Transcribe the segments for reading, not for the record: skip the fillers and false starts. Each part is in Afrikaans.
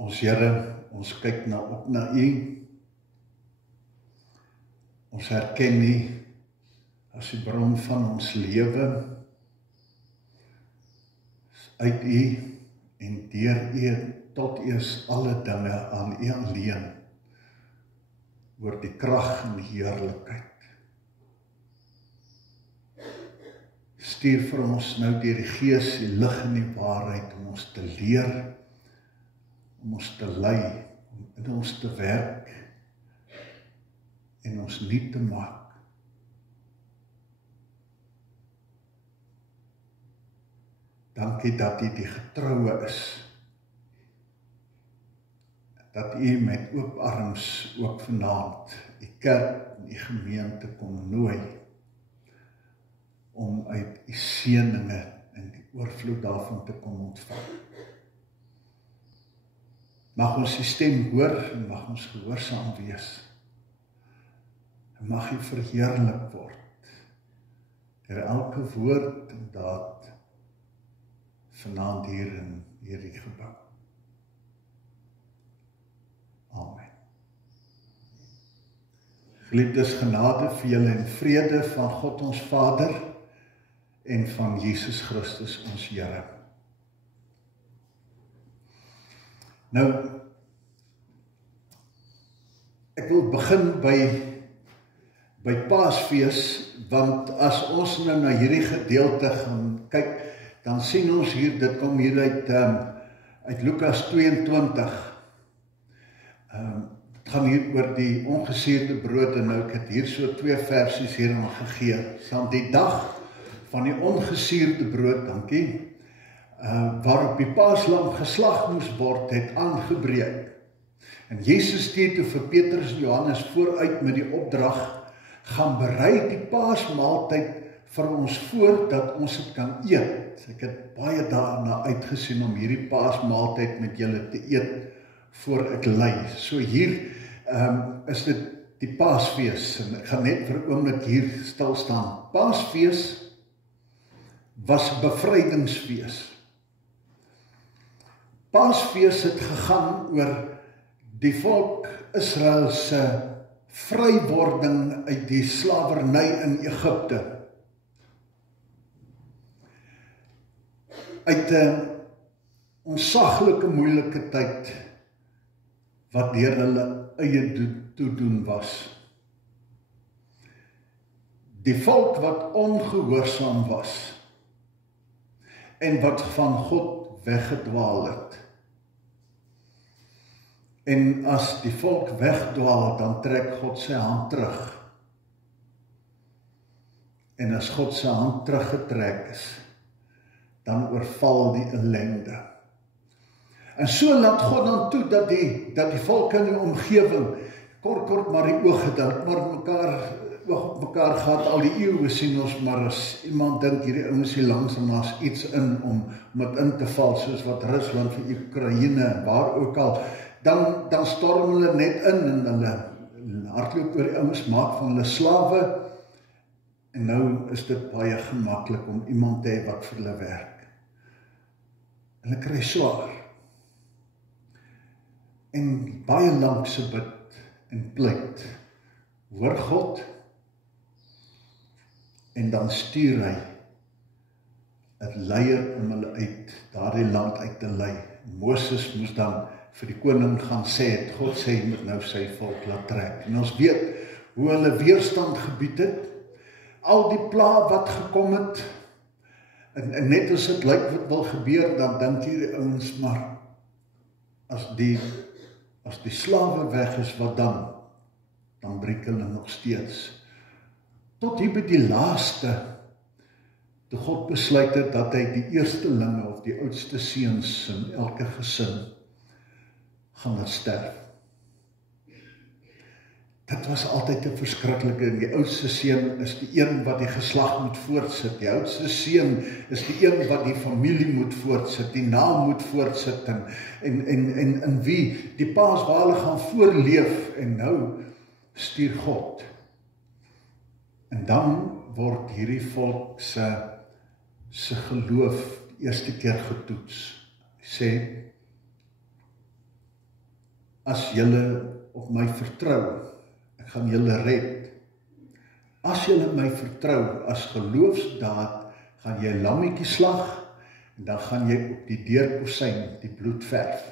Ons Here, ons kyk op na U. Ons herken U as die bron van ons lewe. Uit U en deur U tot U is alle dinge, aan U alleen, oor die krag en die heerlikheid. Stuur vir ons nou deur die Gees die lig en die waarheid om ons te leer, om ons te lei, om in ons te werk en ons nuut te maak. Dankie dat U die getroue is, dat U met oop arms ook vanaand die kerk en die gemeente kom nooi, om uit U seëninge en die oorvloed daarvan te kom ontvang. Mag ons die stem hoor en mag ons gehoorsaam wees. En mag U verheerlik word deur elke woord en daad vanaand hier in hierdie gebou. Amen. Geliefdes, genade vir julle en vrede van God ons Vader en van Jesus Christus ons Here. Nou, ek wil begin by Paasfees, want as ons nou na hierdie gedeelte gaan kyk, dan sien ons hier, dit kom hier uit Lukas 22. Het gaan hier oor die ongesuurde brood, en nou ek het hier so 2 versies hierin gegee. Van die dag van die ongesuurde brood, dankie, waarop die paaslam geslag moes word, het aangebreek. En Jesus stuur toe vir Petrus en Johannes vooruit met die opdrag, gaan berei die paasmaaltyd vir ons voor, dat ons het kan eet. Ek het baie daarna uitgesien om hierdie paasmaaltyd met julle te eet, voor ek lei. So hier is dit die Paasfees, en ek gaan net vir 'n oomblik hier stil staan. Paasfees was bevrydingsfees. Paasfees het gegaan oor die volk Israel se vrywording uit die slawerny in Egipte. Uit 'n onsaglike moeilike tyd wat deur hulle eie toedoen was. Die volk wat ongehoorsaam was en wat van God weggedwaal het. En as die volk wegdwaal, dan trek God sy hand terug. En as God sy hand teruggetrek is, dan oorval die ellende. En so laat God dan toe dat die volk in die omgewing kort maar die oog gedink, maar oog op mekaar gehad al die eeue, sien ons, maar as iemand dink hierdie ouens hier langs en daar's iets om dit in te val, soos wat Rusland vir Oekraïne, waar ook al, dan storm hulle net in en hulle hardloop oor die ouens, maak van hulle slawe, en nou is dit baie gemaklik om iemand te hê wat vir hulle werk. Hulle kry swaar. En baie lank se bid en pleit, hoor God, en dan stuur hy 'n leier om hulle uit daardie land uit te lei. Moses moes dan vir die koning gaan sê, God sê, hy moet nou sy volk laat trek. En ons weet hoe hulle weerstand gebied het, al die pla wat gekom het, en net as dit lyk wat wil gebeur, dan dink hierdie ouens, maar as die slawe weg is, wat dan breek hulle nog steeds. Tot hier by die laaste, toe God besluit het dat hy die eerstelinge of die oudste seuns in elke gesin gaan laat sterf. Dit was altyd 'n verskriklike, en die oudste seun is die een wat die geslag moet voortsit. Die oudste seun is die een wat die familie moet voortsit, die naam moet voortsit, en wie die paaswale gaan voorleef, en nou stuur God. En dan word hierdie volk se geloof die eerste keer getoets. Hy sê, as julle op my vertrou, ek gaan julle red. As julle my vertrou as geloofsdaad, gaan jy lammetjie slag, en dan gaan jy op die deurkosyn die bloed verf.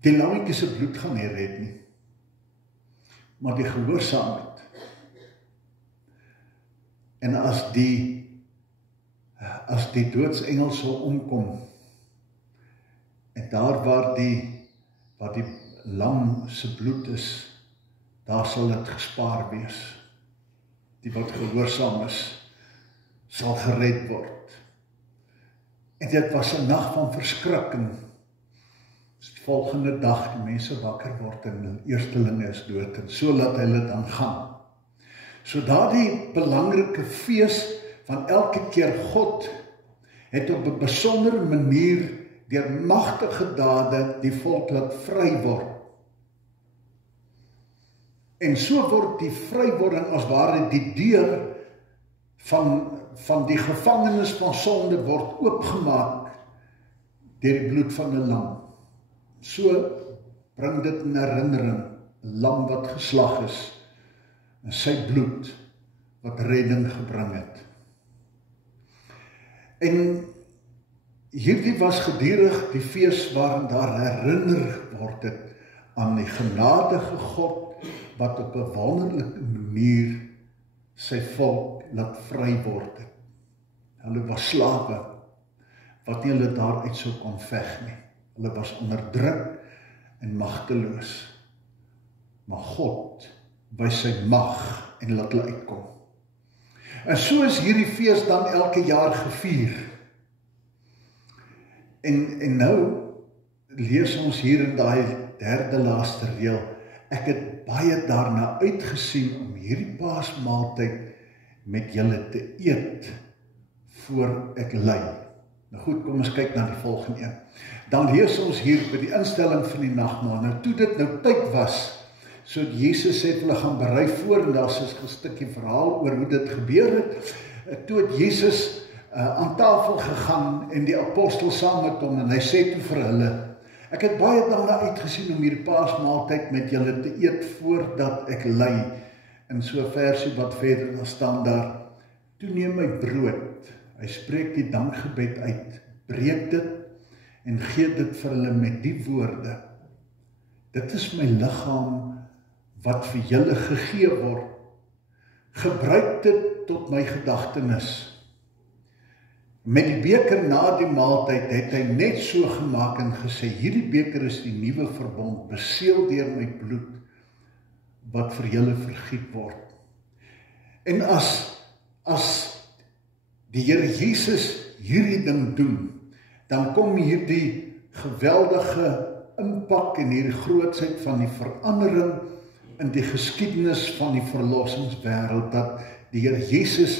Die lammetjie se bloed gaan nie red nie, maar die gehoorsaamheid. En as die doodsengel sal omkom, en daar waar die lam se bloed is, daar sal dit gespaar wees. Die wat gehoorsaam is, sal gered word. En dit was 'n nag van verskrikking. Die volgende dag die mense wakker word en die eerstelinge is dood, en so laat hulle dan gaan. So daardie belangrike fees van elke keer God het op 'n besondere manier deur magtige dade die volk laat vry word. En so word die vrywording as ware die deur van die gevangenis van sonde word oopgemaak deur die bloed van 'n lam. So bring dit in herinnering, 'n lam wat geslag is, en sy bloed wat redding gebring het. En hierdie was gedurig die fees waarin daar herinner word het aan die genadige God wat op 'n wonderlike manier sy volk laat vry word het. Hulle was slawe wat nie hulle daaruit sou kon veg nie. Hulle was onderdruk en magteloos. Maar God wys sy mag en laat hulle uitkom. En so is hierdie fees dan elke jaar gevier. En nou lees ons hier in daai derde laaste reël, ek het baie daarna uitgesien om hierdie Paasmaaltyd met julle te eet voor ek ly. Nou goed, kom ons kyk na die volgende een. Dan lees ons hier by die instelling van die nagmaal. Nou toe dit nou tyd was, so Jesus het hulle gaan berei voor, en daar's 'n stukkie verhaal oor hoe dit gebeur het. Toe het Jesus aan tafel gegaan en die apostels saam met hom, en hy sê toe vir hulle, ek het baie daarna uitgesien om hierdie Paasmaaltyd met julle te eet voordat ek ly. En so versie wat verder dan staan daar, toe neem hy brood, hy spreek die dankgebed uit, breek dit en gee dit vir hulle met die woorde, dit is my liggaam wat vir julle gegee word, gebruik dit tot my gedagtenis. Met die beker na die maaltyd het hy net so gemaak en gesê, hierdie beker is die nuwe verbond, beseël deur my bloed, wat vir julle vergiet word. En as die Here Jesus hierdie ding doen, dan kom hierdie geweldige impak en hierdie grootsheid van die verandering in die geskiedenis van die verlossingswêreld, dat die Here Jesus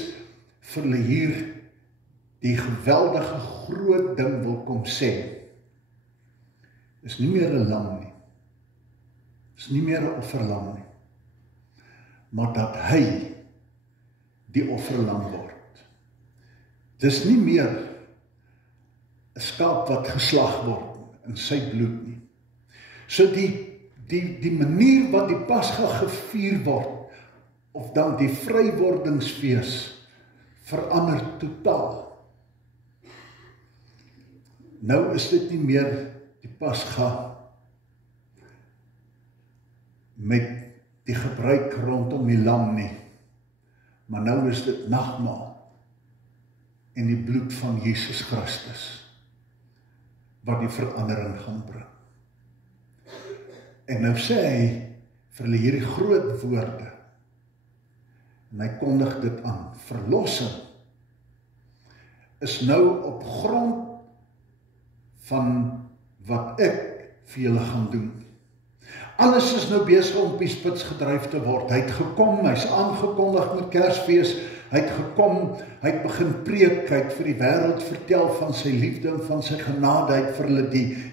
vir hulle hier die geweldige groot ding wil kom sê. Is nie meer 'n lam nie. Is nie meer 'n offerlam nie. Maar dat hy die offerlam word. Dis nie meer 'n skaap wat geslag word in sy bloed nie. So die manier wat die Pasga gevier word, of dan die vrywordingsfees, verander totaal. Nou is dit nie meer die Pasga met die gebruik rondom die lam nie, maar nou is dit nagmaal en die bloed van Jesus Christus wat die verandering gaan bring. En nou sê hy vir hulle hierdie groot woorde, en hy kondig dit aan, verlossing is nou op grond van wat ek vir julle gaan doen. Alles is nou besig om op die spits gedryf te word. Hy het gekom, hy's aangekondig met Kersfees, hy het gekom, hy het begin preek, hy het vir die wêreld vertel van sy liefde en van sy genade, hy het vir hulle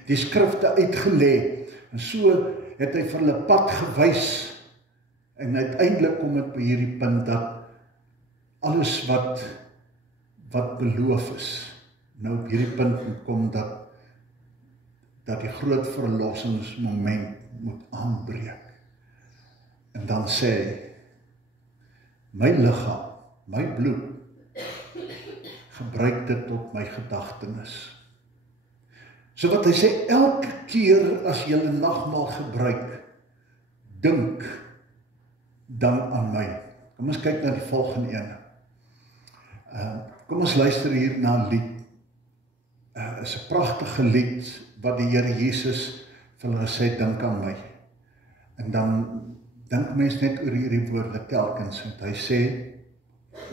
die skrifte uitgelê, en so het hy vir hulle pad gewys, en uiteindelik kom dit by hierdie punt dat alles wat beloof is, nou op hierdie punt kom dat dat die groot verlossingsmoment moet aanbreek. En dan sê hy, my liggaam, my bloed, gebruik dit tot my gedagtenis. So wat hy sê, elke keer as jy 'n nagmaal gebruik, dink dan aan my. Kom ons kyk na die volgende ene. Kom ons luister hier na 'n lied. Is 'n pragtige lied wat die Here Jesus vir hulle sê, dink aan my. En dan dink mens net oor hierdie woorde telkens, want hy sê,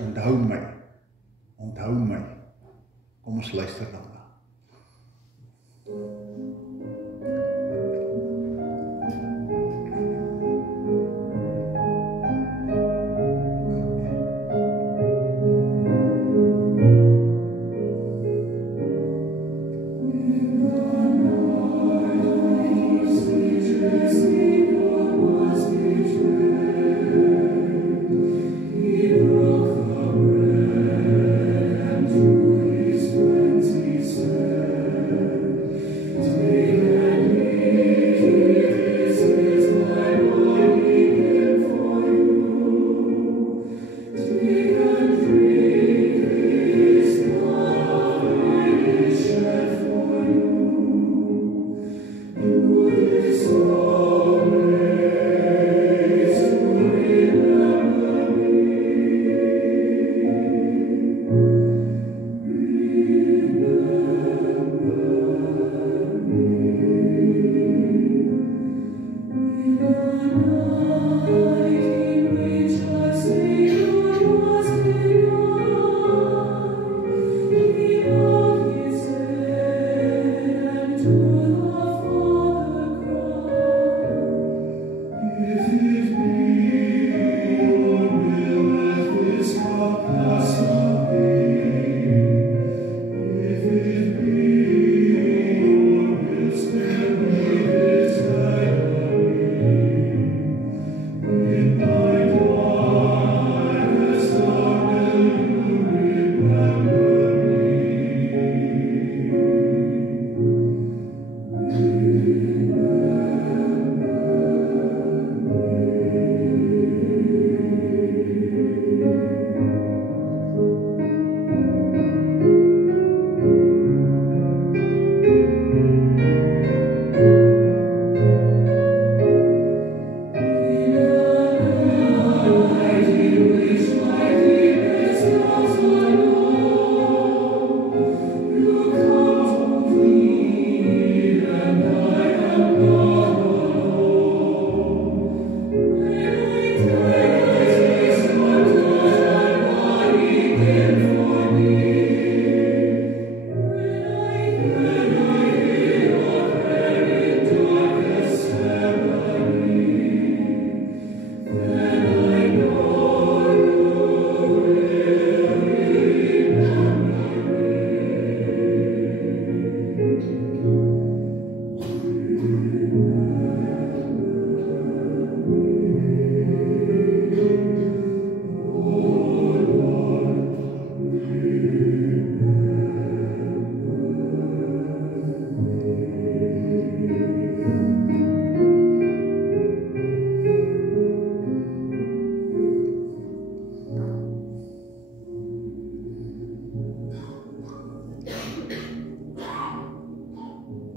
onthou my, onthou my. Kom ons luister dan.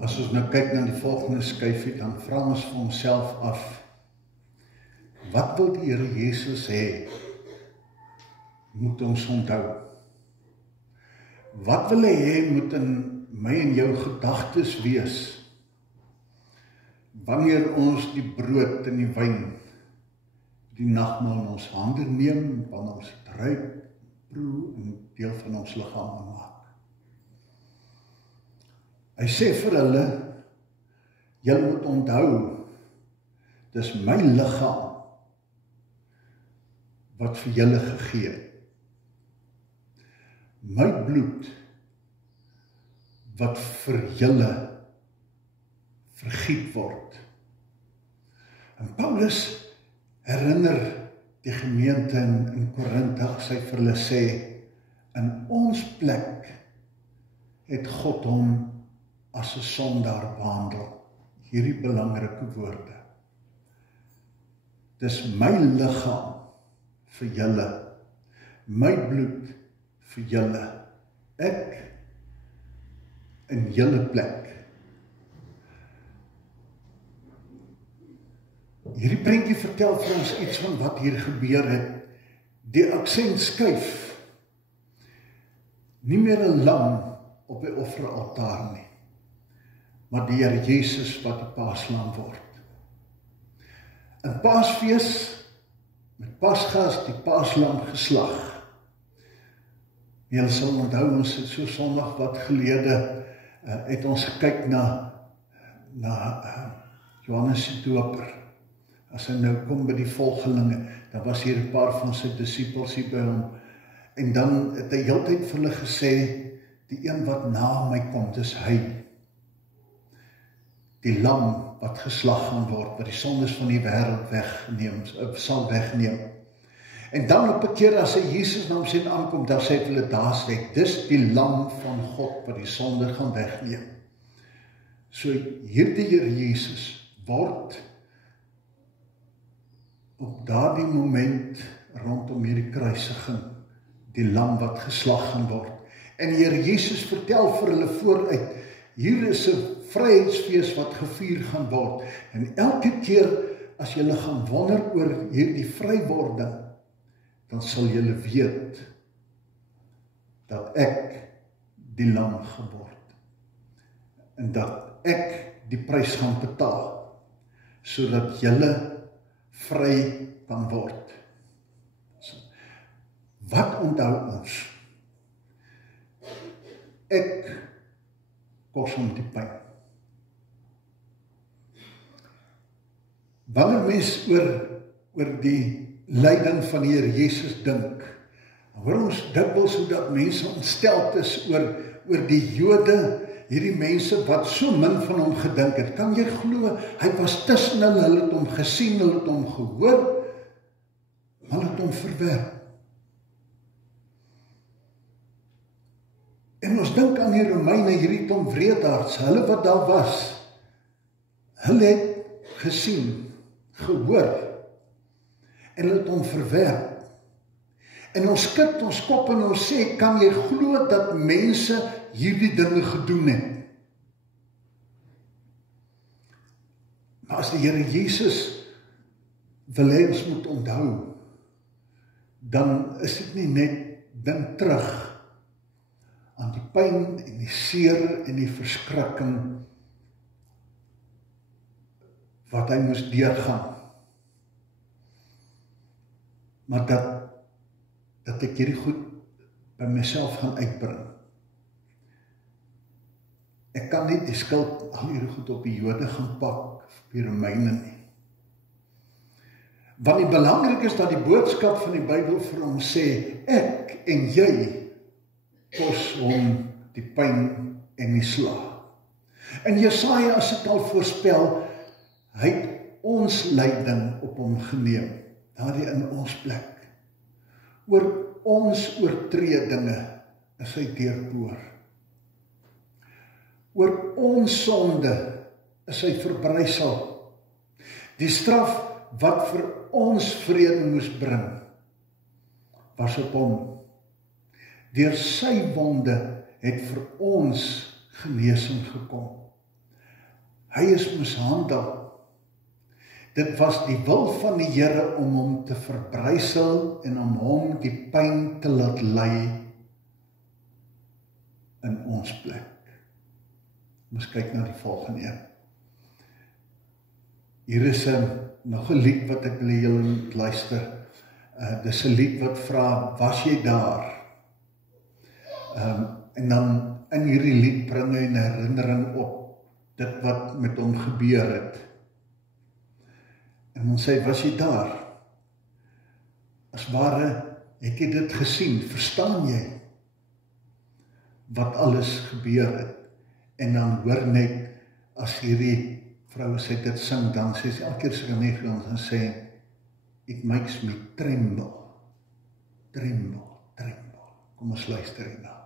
As ons nou kyk na die volgende skyfie, dan vra ons vir onsself af, wat wil die Here Jesus hê, moet ons onthou? Wat wil hy hê moet in my en jou gedagtes wees, wanneer ons die brood en die wyn, die nagmaal in ons hande neem, wanneer ons het ruik, proe en deel van ons liggaam maak? Hy sê vir hulle, julle moet onthou, dis my liggaam wat vir julle gegee het. My bloed wat vir julle vergiet word. En Paulus herinner die gemeente in Korinthe as hy vir hulle sê, in ons plek het God hom as 'n sondaar behandel. Hierdie belangrike woorde. Dis my liggaam vir julle, my bloed vir julle, ek in julle plek. Hierdie prentjie vertel vir ons iets van wat hier gebeur het. Die aksent skuif. Nie meer 'n lam op die offeraltaar nie, maar die Here Jesus wat die paaslam word. In Paasfees, met Pasgas, die paaslam geslag. Julle sal onthou, ons het so Sondag wat gelede, het ons gekyk na Johannes die Doper. As hy nou kom by die volgelinge, dan was hier 'n paar van sy disippels hier by hom, en dan het hy heeltyd vir hulle gesê, die een wat na my kom, dis hy. Die lam wat geslag gaan word, wat die sondes van die wêreld sal wegneem. En dan op 'n keer as hy Jesus na hom sien aankom, dan sê hulle, daar sê, dis die lam van God wat die sonde gaan wegneem. So hierdie Here Jesus word op daardie moment rondom hierdie kruisiging die lam wat geslag gaan word. En die Here Jesus vertel vir hulle vooruit, hier is 'n vryheidsfees wat gevier gaan word. En elke keer as julle gaan wonder oor hierdie vrywording, dan sal julle weet dat ek die lam gaan word. En dat ek die prys gaan betaal, sodat julle vry kan word. So, wat onthou ons? Ek kos hom die pyn. Wanneer mens oor die lyding van die Here Jesus dink, hoor ons dikwels hoe dat mense ontsteld is oor die Jode, hierdie mense wat so min van hom gedink het. Kan jy glo, hy was tussen hulle het hom gesien, hulle het hom gehoor, maar hulle het hom verwerp. En ons dink aan die Romeine, hierdie klomp wreedaards, hulle wat daar was, hulle het gesien, gehoor, en hulle het hom verwerp. En ons skud ons kop en ons sê, kan jy glo dat mense hierdie dinge gedoen het? Maar as die Here Jesus wil hê ons moet onthou, dan is dit nie net dink terug aan die pyn en die seer en die verskrikking wat hy moes deurgaan, maar dat ek hierdie goed by myself gaan uitbring. Ek kan nie die skuld al hierdie goed op die Jode gaan pak, of die Romeine nie. Want die belangrik is dat die boodskap van die Bybel vir hom sê, ek en jy kos hom die pyn en die slag. En Jesaja, as dit al voorspel, hy het ons lyding op hom geneem, daardie in ons plek. Oor ons oortredinge is hy deurboor. Oor ons sonde is hy verbrysel. Die straf wat vir ons vrede moes bring, was op hom. Deur sy wonde het vir ons genesing gekom. Hy is mishandel. Dit was die wil van die Here om hom te verbrysel en om hom die pyn te laat ly in ons plek. Ons kyk na die volgende een. Hier is nog 'n lied wat ek wil hê julle moet luister. Dis 'n lied wat vra, was jy daar? En dan in hierdie lied bring hy 'n herinnering op dit wat met hom gebeur het. En ons sê, was jy daar? As ware, het jy dit gesien, verstaan jy wat alles gebeur het? En dan hoor net, as hierdie vrou sê dit sing, dan sê sy elke keer sy net vir ons en sê, it makes me tremble, tremble, tremble. Kom ons luister hierna.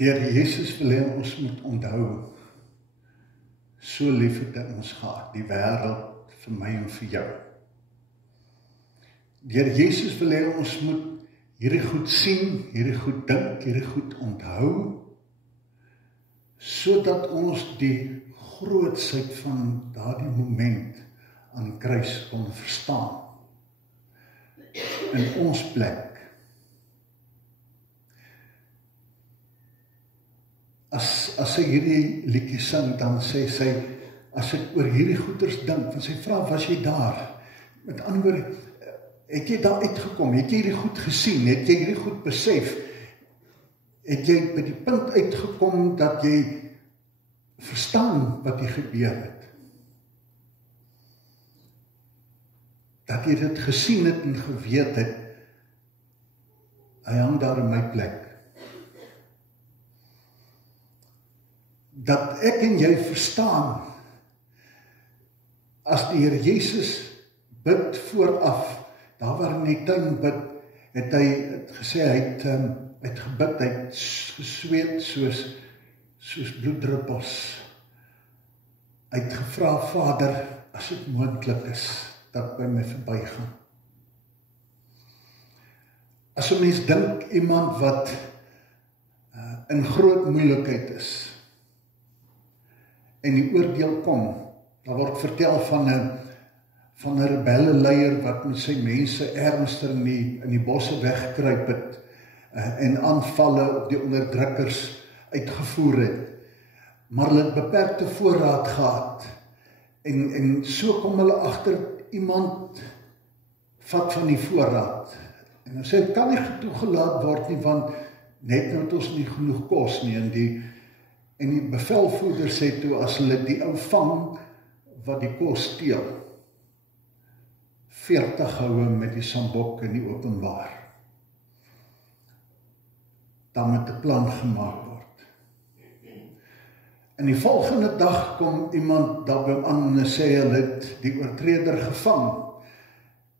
Die Here Jesus wil hê ons moet onthou, so lief het hy ons gehad, die wêreld vir my en vir jou. Die Here Jesus wil hê ons moet hierdie goed sien, hierdie goed dink, hierdie goed onthou, sodat ons die grootsheid van daardie moment aan die kruis kon verstaan. In ons plek. As sy hierdie liedjie sing, dan sê sy, as ek oor hierdie goeders dink, dan sy vra, was jy daar? Met ander woorde, het jy daar uitgekom? Het jy hierdie goed gesien? Het jy hierdie goed besef? Het jy by die punt uitgekom dat jy verstaan wat hier gebeur het? Dat jy dit gesien het en geweet het, hy hang daar in my plek. Dat ek en jy verstaan, as die Here Jesus bid vooraf, daar waar in die tuin bid, het hy gesê, hy het gebid, hy het gesweet soos bloeddruppels. Hy het gevra, Vader, as dit moontlik is, dat by my verbygaan. As 'n mens dink iemand wat in groot moeilikheid is, en die oordeel kom, daar word vertel van 'n rebelle leier wat met sy mense ernstig in die bosse weggekruip het, en aanvalle op die onderdrukkers uitgevoer het, maar hulle het beperkte voorraad gehad, en so kom hulle agter iemand vat van die voorraad, en dan sê, kan nie toegelaat word nie, want net nou het ons nie genoeg kos nie, en die bevelvoerder sê toe, as hulle die ou vang, wat die kos steel, 40 houe met die sambok in die openbaar, dan moet 'n plan gemaak word. En die volgende dag kom iemand daar by hom aan en sê, hulle het die oortreder gevang,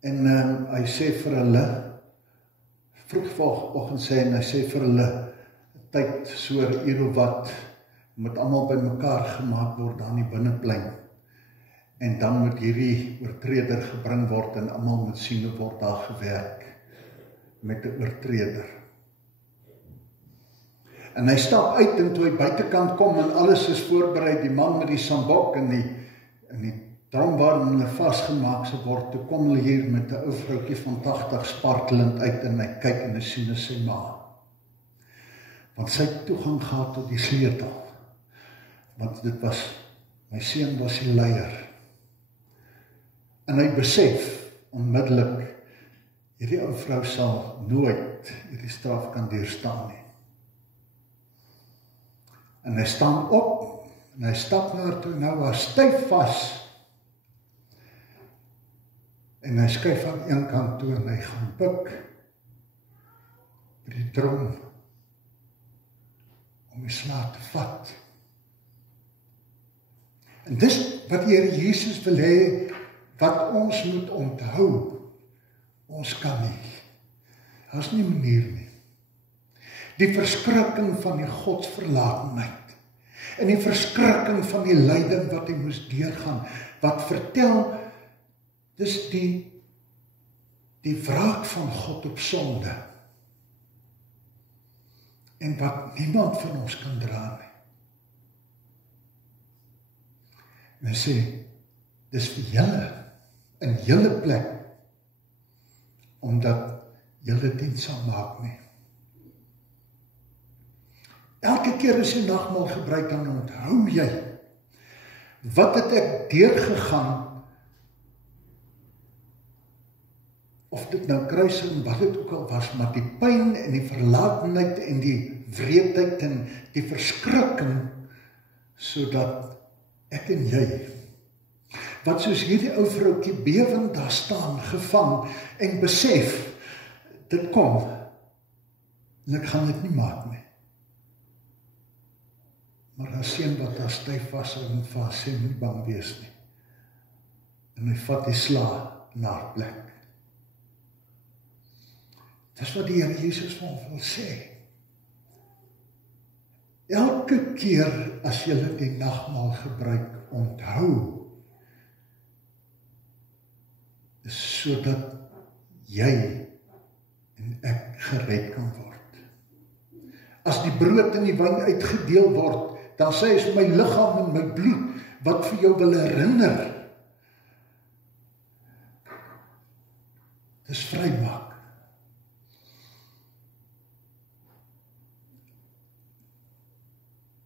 en hy sê vir hulle, vroegoggend sê, en hy sê vir hulle, tyd so 'n uur of wat, moet almal by mekaar gemaak word daar in die binneplein. En dan moet hierdie oortreder gebring word en almal moet sien hoe word daar gewerk met 'n oortreder. En hy stap uit en toe hy buitekant kom en alles is voorberei, die man met die sambok en die drom waar hulle vasgemaak sal word, toe kom hulle hier met 'n ou vroutjie van 80 sparkelend uit en hy kyk en hy sien sy ma. Want sy het toegang gehad tot die sleutel. Want dit was, my seun was die leier. En hy besef onmiddellik, hierdie ou vrou sal nooit hierdie straf kan deurstaan nie. En hy staan op, en hy stap na haar toe, nou was styf vas. En hy skuif aan een kant toe, en hy gaan buik by die trom, om die slaap te vat. En dis wat die Here Jesus wil hê, wat ons moet onthou, ons kan nie. Daar's nie 'n manier nie. Die verskrikking van die godsverlatenheid, en die verskrikking van die lyding wat hy moes deurgaan, wat vertel, dis die wraak van God op sonde, en wat niemand van ons kan dra nie. En hy sê, dis vir julle, in julle plek, omdat julle dit sal maak nie. Elke keer as jy nagmaal gebruik, dan onthou jy, wat het ek deurgegaan, of dit nou kruising, wat dit ook al was, maar die pyn en die verlatenheid en die wreedheid en die verskrikking, sodat ek en jy, wat soos hierdie ou vroukie bewend daar staan, gevang en besef, dit kom, en ek gaan dit nie maak nie. Maar daar seun wat daar styf was en vir sê nie bang wees nie. En hy vat die sla na haar plek. Dis wat die Here Jesus vir ons wil sê. elke keer as julle die nagmaal gebruik, onthou, is sodat jy en ek gered kan word. As die brood en die wyn uitgedeel word, dan sê hy, is my liggaam en my bloed, wat vir jou wil herinner. Dis vrymaak.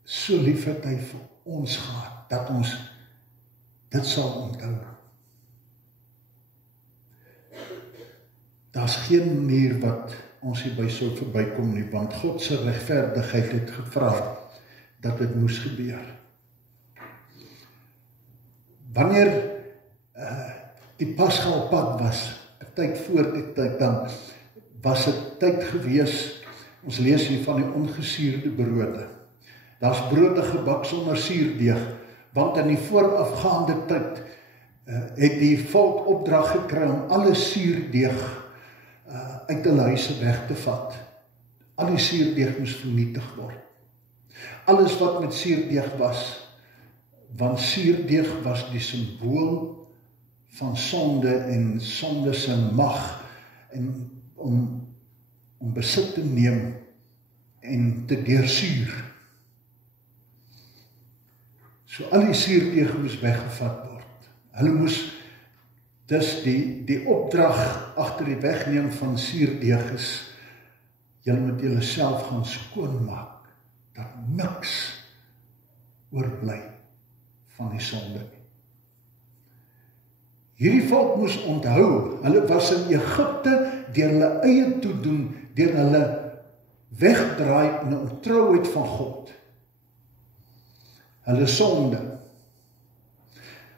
So lief het hy vir ons gehad, dat ons dit sal onthou. Daar's geen manier wat ons hierby sou verbykom nie, want God se regverdigheid het gevra dat dit moes gebeur. Wanneer die Pasga op pad was, 'n tyd voor die tyd, dan was dit tyd gewees, ons lees hier van die ongesuurde brode. Daar's brode gebak sonder suurdeeg, want in die voorafgaande tyd het die volk opdrag gekry om alle suurdeeg uit hulle huise weg te vat. Al die suurdeeg moes vernietig word. Alles wat met suurdeeg was, want suurdeeg was die simbool van sonde en sonde se mag, en om besit te neem en te deursuur. So al die suurdeeg moes weggevat word. Hulle moes, dus die opdrag agter die wegneem van suurdeeg is, julle moet julle self gaan skoonmaak, dat niks oorbly van die sonde nie. Hierdie volk moes onthou, hulle was in Egipte deur hulle eie toedoen, deur hulle wegdraai in 'n ontrouheid van God. Hulle sonde.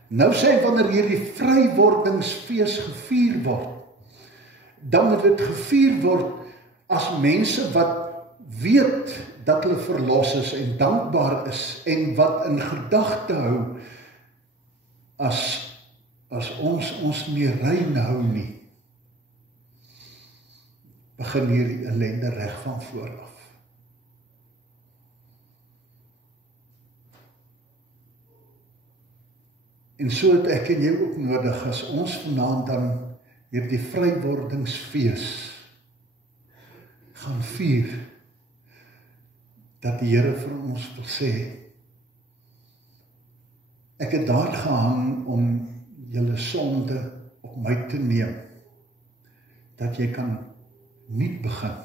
Nou sê wanneer hierdie vrywordingsfees gevier word, dan moet dit gevier word as mense wat weet dat hulle verlos is en dankbaar is, en wat in gedagte hou as ons nie rein hou nie, begin hierdie ellende reg van vooraf. En so het ek en jy ook nodig, as ons vanaand dan hierdie vrywordingsfees gaan vier, dat die Here vir ons wil sê, ek het daar gehang om julle sonde op my te neem, dat jy kan nuut begin.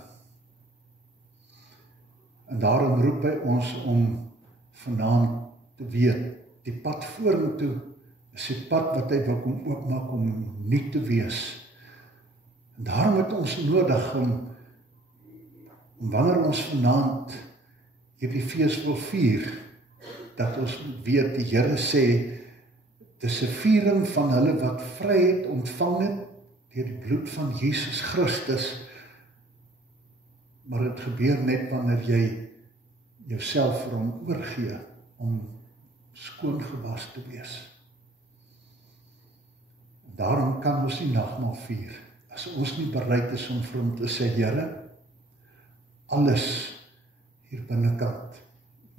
En daarom roep hy ons om vanaand te weet, die pad vorentoe is die pad wat hy wil kom oopmaak om nuut te wees. En daarom het ons nodig om wanneer ons vanaand hierdie fees wil vier, dat ons weet, die Here sê, dis 'n viering van hulle wat vryheid ontvang het deur die bloed van Jesus Christus, maar dit gebeur net wanneer jy jouself vir hom oorgee om skoon gewas te wees. Daarom kan ons die nagmaal vier, as ons nie bereid is om vir hom te sê, Here, alles hier binnekant,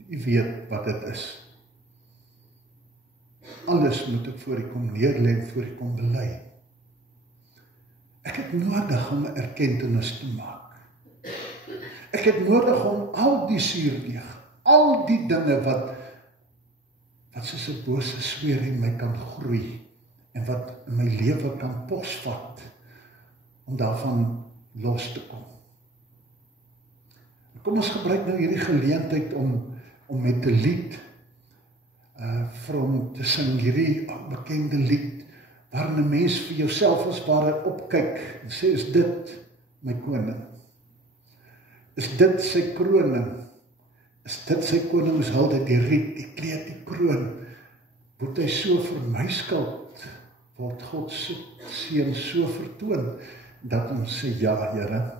u weet wat dit is. Alles moet ek voor u kom neerlê en voor u kom bely. Ek het nodig om 'n erkentenis te maak. Ek het nodig om al die suurdeeg, al die dinge wat soos 'n bose sweer in my kan groei, en wat in my lewe kan posvat, om daarvan los te kom. Kom ons gebruik nou hierdie geleentheid om met 'n lied vir hom te sing, hierdie bekende lied, waarin 'n mens vir jouself as ware opkyk en sê, is dit my koning? Is dit sy kroning? Is dit sy koningshulde, die riet, die kleed, die kroon? Word hy so vermyskeld, word God se seun so vertoon, dat ons sê, ja Here,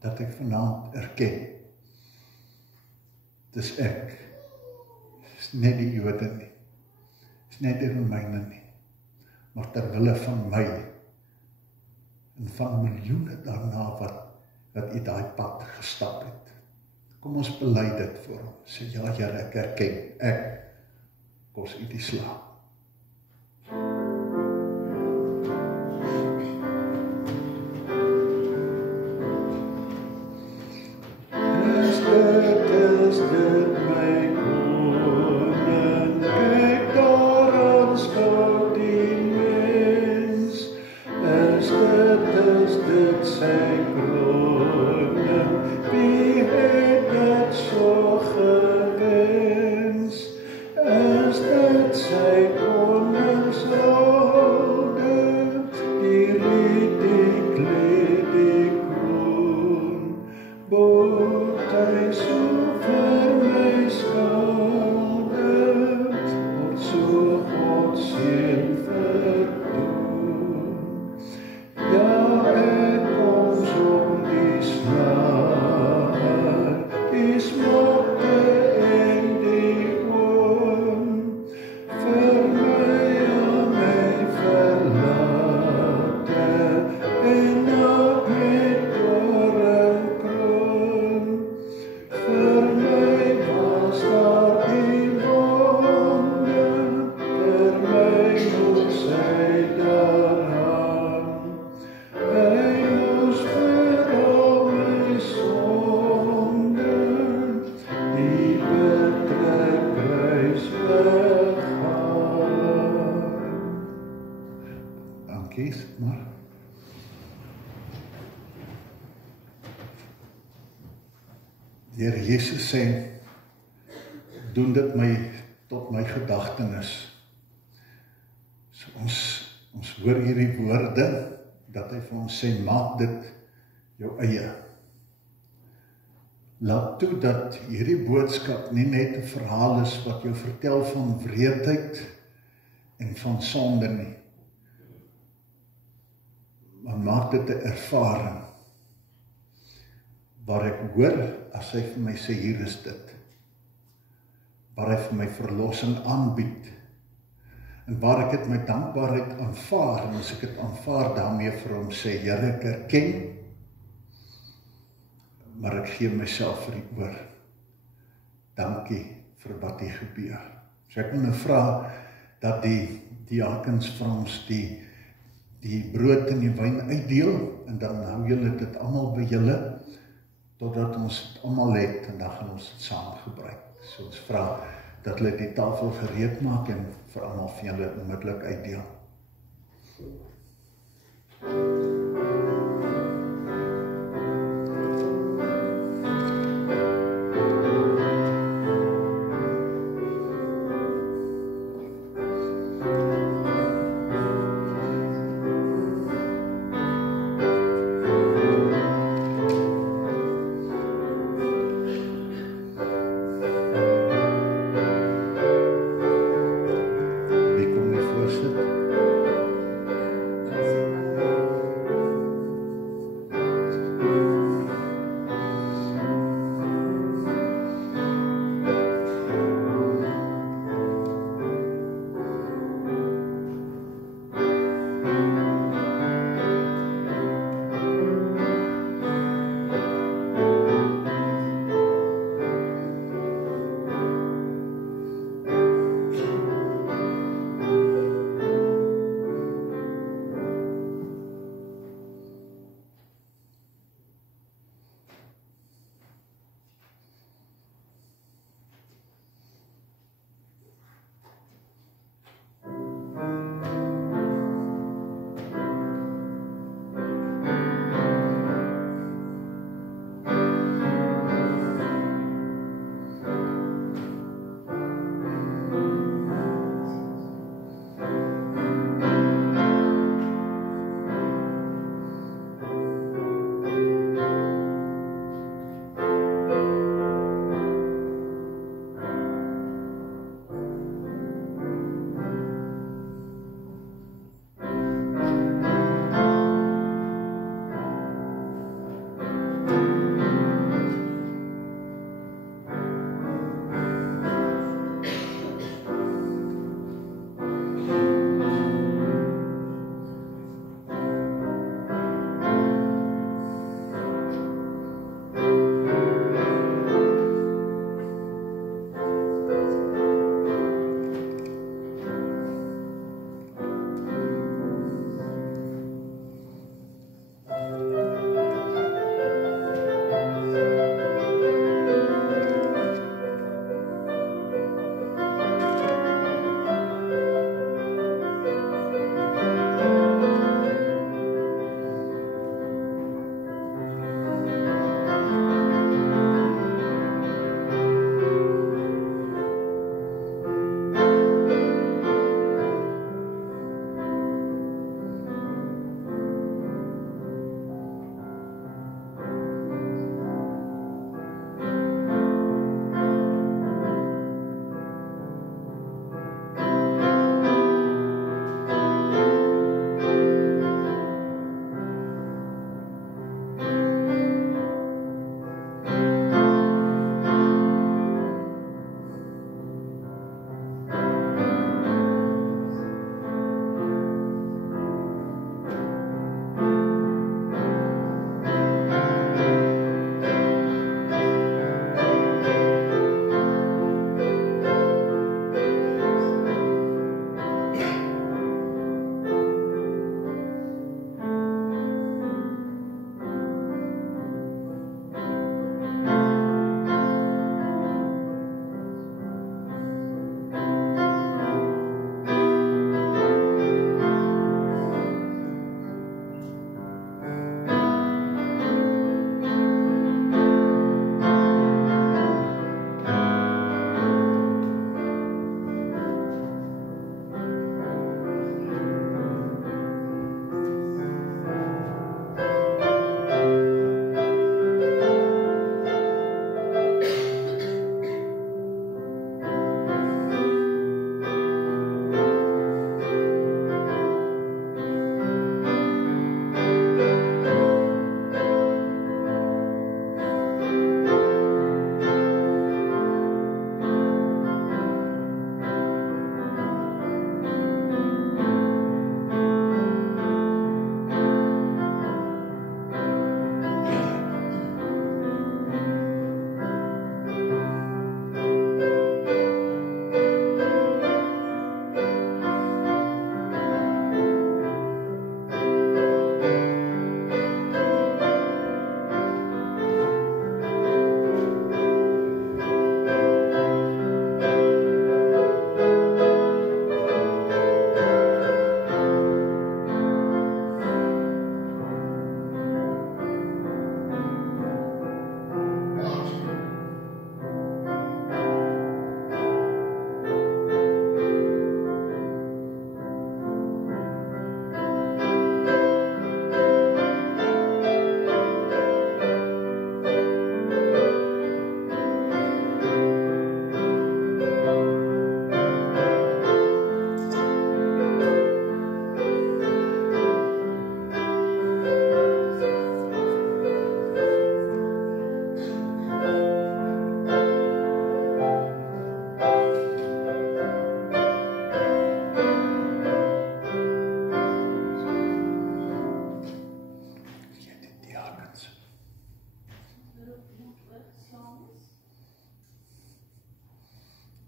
dat ek vanaand erken, dis ek, is net die Jode nie, is net die Romeine nie, maar terwille van my, en van miljoene daarna wat u daai pad gestap het. Kom ons bely dit voor hom. Sê, ja Here, ek erken, ek kos u die slaap. Is dit my koning, kyk daar aanskou die mens. Is dit sy kroning, wie het dit so gewens? Is dit sy koningsrode, die riet, die kleed, die kroon, boot hy so vir my skade, word so God seën verdoen. Ja, ek kom som die snaar, die smokte en die oom, vir my aan my verlate, en ook met doringkroon. Vir my was daar die wonde, vir my moes hy daaraan. Hy moes vir al my sonde, die bittere kruis begaan. Dankie, maar. Die Here Jesus sê, doen dit tot my gedagtenis. So ons hoor hierdie woorde, dat hy vir ons sê, maak dit jou eie. Laat toe dat hierdie boodskap nie net 'n verhaal is wat jou vertel van wreedheid en van sonde nie, maar maak dit 'n ervaring, waar ek hoor, as hy vir my sê, hier is dit, waar hy vir my verlossing aanbied, en waar ek dit met dankbaarheid aanvaar, en as ek dit aanvaar, daarmee vir hom sê, Here, ek erken, maar ek gee myself vir u oor. Dankie vir wat hier gebeur. So ek wil nou vra, dat die diakens vir ons die brood en die wyn uitdeel, en dan hou julle dit almal by julle, totdat ons dit almal het, en dan gaan ons dit saam gebruik. So ons vra dat hulle die tafel gereed maak, en vir almal van julle onmiddellik uitdeel. Wie kom nie voorsit?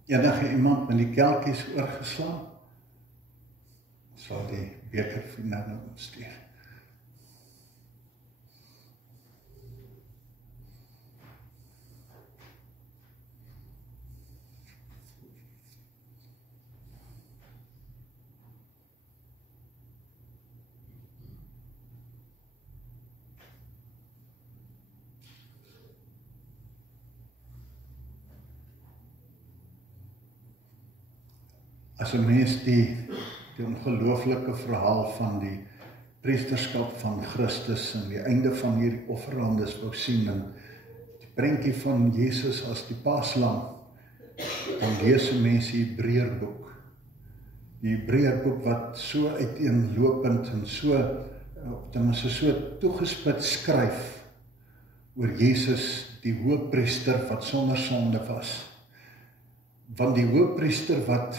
enige iemand met die kelkies oorgeslaan, sal die beker vir nou omstuur. As 'n mens die ongelooflike verhaal van die priesterskap van Christus en die einde van hierdie offerandes wou sien en die prentjie van Jesus as die paaslam, dan lees 'n mens die Hebreërboek. Die Hebreërboek wat so uiteenlopend en tenminste so toegespits skryf oor Jesus, die hoëpriester wat sonder sonde was. Want die hoëpriester wat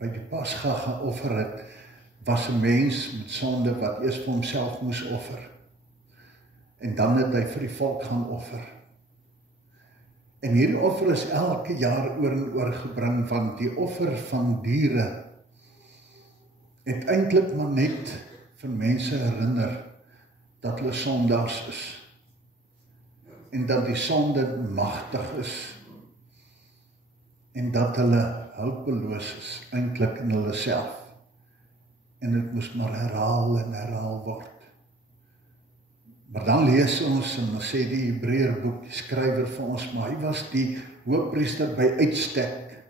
by die Pasga geoffer het, was 'n mens met sonde wat eers vir homself moes offer. En dan het hy vir die volk gaan offer. En hierdie offer is elke jaar oor en oor gebring, want die offer van diere het eintlik maar net vir mense herinner dat hulle sondaars is. En dat die sonde magtig is. En dat hulle hulpeloos is, eintlik in hulle self. En dit moes maar herhaal en herhaal word. Maar dan lees ons en dan sê die Hebreërboek, die skrywer vir ons, maar hy was die hoëpriester by uitstek,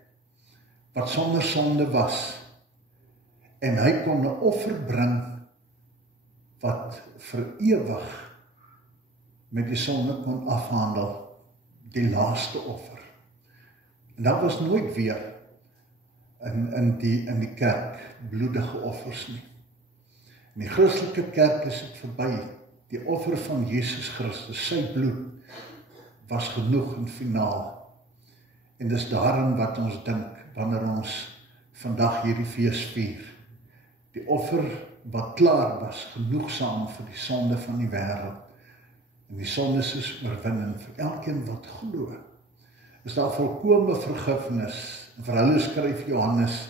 wat sonder sonde was. En hy kon 'n offer bring, wat vir ewig met die sonde kon afhandel, die laaste offer. En dat was nooit weer in die kerk bloedige offers nie. In die Christelike kerk is dit verby. Die offer van Jesus Christus, sy bloed, was genoeg en finaal. En dis daarin wat ons dink, wanneer ons vandag hierdie fees vier. Die offer wat klaar was, genoegsaam vir die sonde van die wêreld. En die sondes is oorwin, en vir elkeen wat glo, is daar volkome vergifnis. En vir hulle skryf Johannes,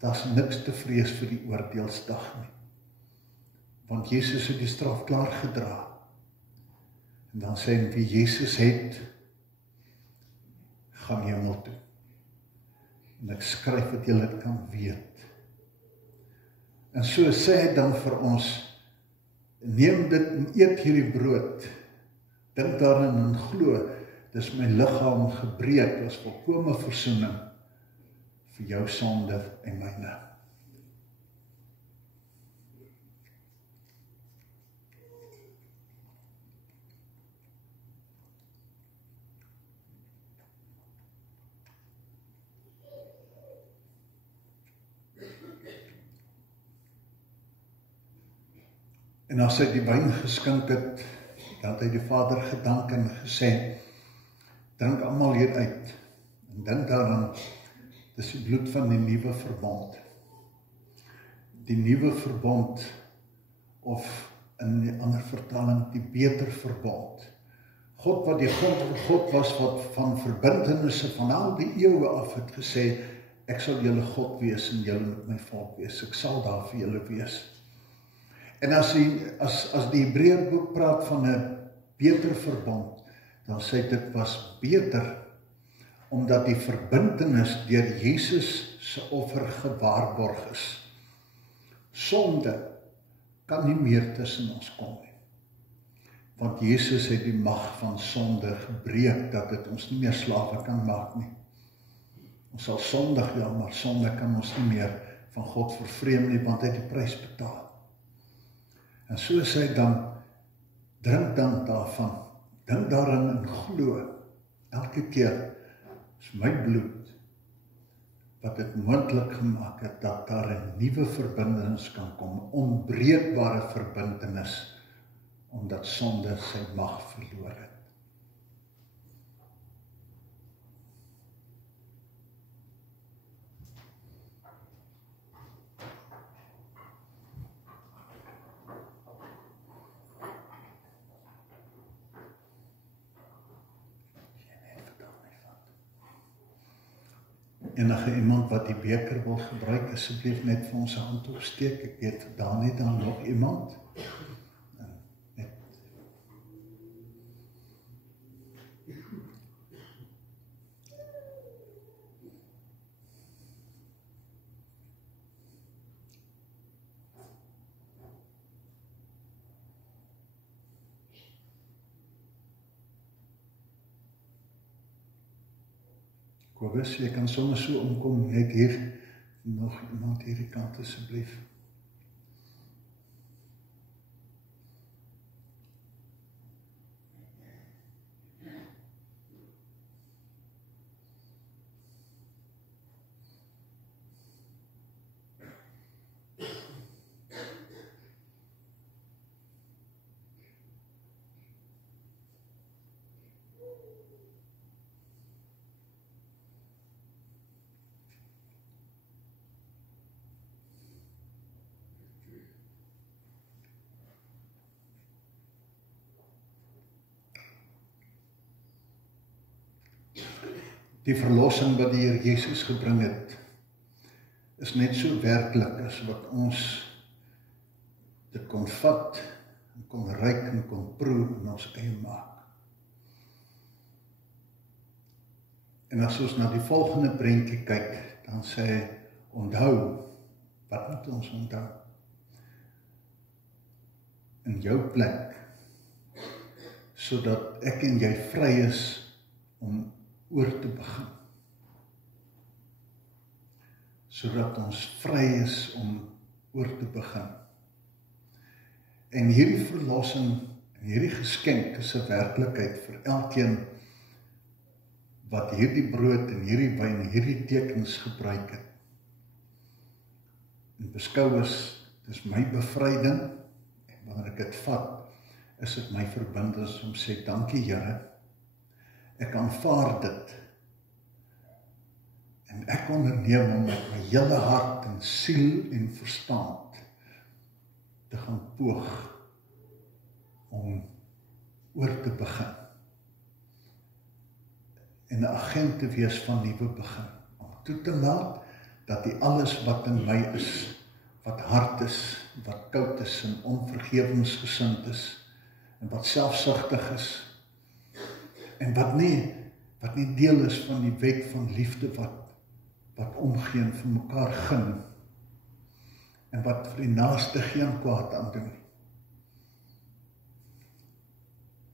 daar's niks te vrees vir die oordeelsdag nie. Want Jesus het die straf klaar gedra. En dan sê hy, wie Jesus het, gaan hemel toe. En ek skryf dat julle dit kan weet. En so sê hy dan vir ons, neem dit en eet hierdie brood, dink daarin en glo, dis my liggaam gebreek as volkome versoening vir jou sonde en myne. En as hy die wyn geskink het, dan het hy die Vader gedank en gesê, drink almal hier uit, en dink daaraan, dis die bloed van die nuwe verbond. Die nuwe verbond, of in die ander vertaling, die beter verbond. God wat die God was, wat van verbintenisse van al die eeue af het gesê, ek sal julle God wees en julle moet my volk wees, ek sal daar vir julle wees. En as die Hebreërboek praat van 'n beter verbond, dan sê dit was beter, omdat die verbintenis deur Jesus se offer gewaarborg is. Sonde kan nie meer tussen ons kom nie. Want Jesus het die mag van sonde gebreek, dat dit ons nie meer slawe kan maak nie. Ons sal sondig, ja, maar sonde kan ons nie meer van God vervreem nie, want hy het die prys betaal. En so sê hy dan, drink dan daarvan, dink daarin en glo, elke keer, is my bloed, wat dit moontlik gemaak het, dat daar 'n nuwe verbintenis kan kom, onbreekbare verbintenis, omdat sonde sy mag verloor het. Enige iemand wat die beker wil gebruik, asseblief net vir ons hand opsteek. Ek weet, daar net dan nog iemand. Net. Kobus, jy kan sommer so omkom, net hier, nog iemand hierdie kant asseblief. Die verlossing wat die Here Jesus gebring het, is net so werklik as wat ons dit kon vat, en kon ruik en kon proe en ons eie maak. En as ons na die volgende prentjie kyk, dan sê hy, onthou, wat moet ons onthou? In jou plek, sodat ek en jy vry is om oor te begin. Sodat ons vry is om oor te begin. En hierdie verlossing, en hierdie geskenk is 'n werklikheid vir elkeen wat hierdie brood en hierdie wyn, hierdie tekens gebruik het. En beskou is, dis my bevryding, en wanneer ek dit vat, is dit my verbintenis om sê, dankie Here, ek aanvaar dit, en ek onderneem om met my hele hart en siel en verstand te gaan poog om oor te begin. En 'n agent te wees van nuwe begin. Om toe te laat dat die alles wat in my is, wat hard is, wat koud is en onvergewensgesind is, en wat selfsugtig is, en wat nie deel is van die wet van liefde wat omgee en vir mekaar gun, en wat vir die naaste geen kwaad aan doen.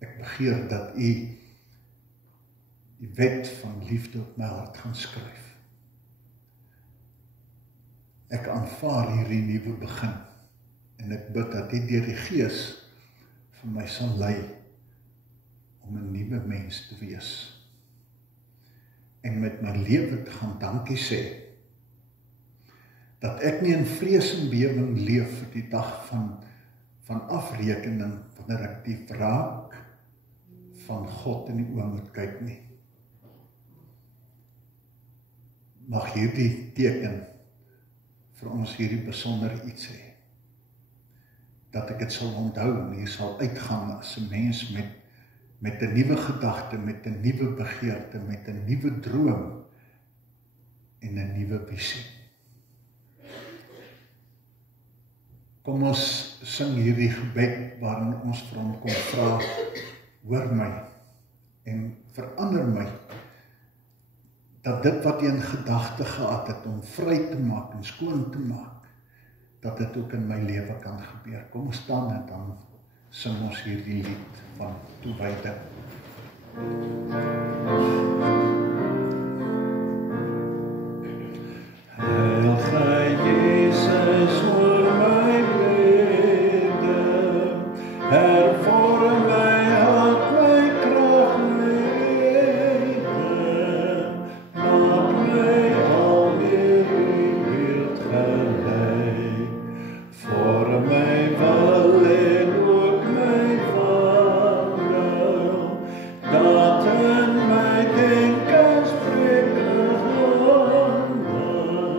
Ek begeer dat U die wet van liefde op my hart gaan skryf. Ek aanvaar hierdie nuwe begin, en ek bid dat U deur die Gees vir my sal lei om 'n nuwe mens te wees. En met my lewe te gaan dankie sê, dat ek nie in vrees en bewering leef vir die dag van afrekening, wanneer ek die wraak van God in die oë moet kyk nie. Mag hierdie teken vir ons hierdie besonder iets hê, dat ek dit sal onthou en hier sal uitgaan as 'n mens met 'n nuwe gedagte, met 'n nuwe begeerte, met 'n nuwe droom en 'n nuwe visie. Kom ons sing hierdie gebed waarin ons vir hom kom vra, hoor my en verander my, dat dit wat jy in gedagte gehad het om vry te maak en skoon te maak, dat dit ook in my lewe kan gebeur. Kom ons staan en dan sing ons hierdie lied van toewyding. Heilige Jesus, hoor my bede, hervorm my hart, my krag, my rede, maak my alweer U beeld gelyk, vorm my wil en ook my wandel, dat in my denke spreke handel,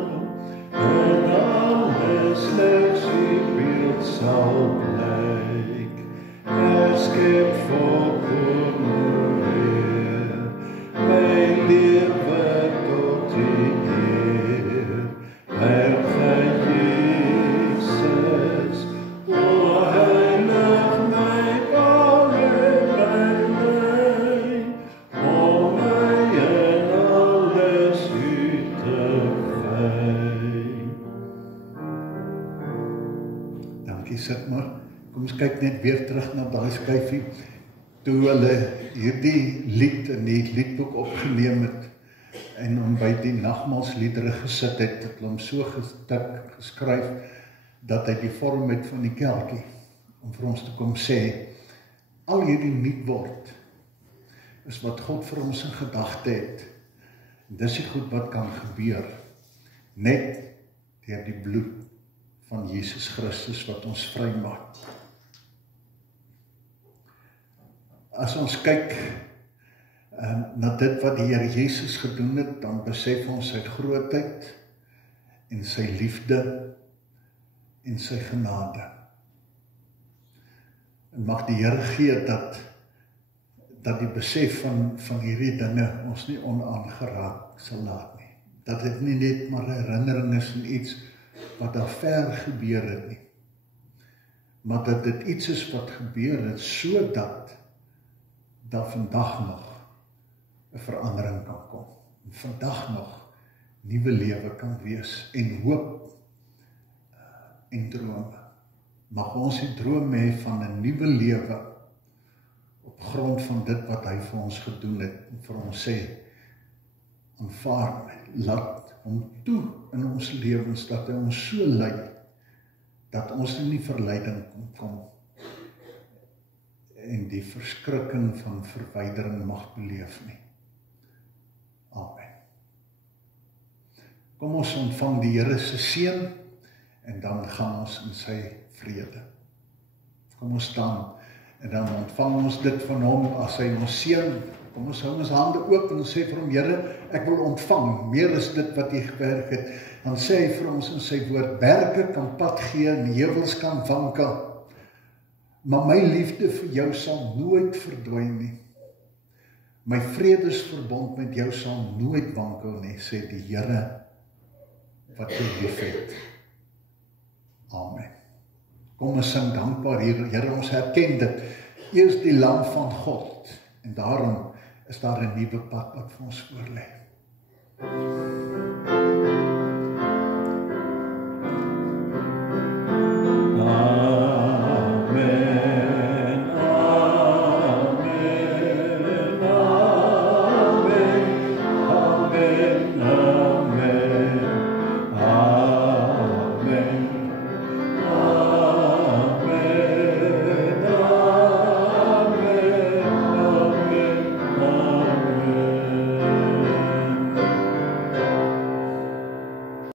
en alles slegs U beeld sal blyk, herskep volkome weer, my lewe tot U Kom ons kyk net weer terug na daai skyfie, toe hulle hierdie lied in die liedboek opgeneem het, en hom by die nagmaalsliedere gesit het hom so geskryf, dat hy die vorm het van die kelkie, om vir ons te kom sê, al hierdie nuut word, is wat God vir ons in gedagte het. En dis die goed wat kan gebeur, net deur die bloed van Jesus Christus wat ons vrymaak. As ons kyk na dit wat die Here Jesus gedoen het, dan besef ons sy grootheid en sy liefde en sy genade. En mag die Here gee dat die besef van hierdie dinge ons nie onaangeraak sal laat nie. Dat dit nie net maar herinnering is en iets wat daar ver gebeur het nie. Maar dat dit iets is wat gebeur het, sodat daar vandag nog 'n verandering kan kom. En vandag nog nuwe lewe kan wees en hoop en drome. Mag ons die droom hê van 'n nuwe lewe op grond van dit wat hy vir ons gedoen het en vir ons sê, aanvaar my, laat hom toe in ons lewens, dat hy ons so lei, dat ons in die verleiding kom en die verskrikking van verwydering mag beleef nie. Amen. Kom ons ontvang die Here se seën en dan gaan ons in sy vrede. Kom ons staan en dan ontvang ons dit van hom as hy ons seën. Kom ons hou ons hande oop en ons sê vir hom, Here, ek wil ontvang, meer is dit wat U gewerk het. Dan sê hy vir ons in sy woord, berge kan pad gee en heuwels kan wankel, maar my liefde vir jou sal nooit verdwyn nie. My vredesverbond met jou sal nooit wankel nie, sê die Here wat jou liefhet. Amen. Kom ons sing dankbaar hier, Here, ons herken dit. U is die Lam van God en daarom is daar 'n nuwe pad wat vir ons voorlê.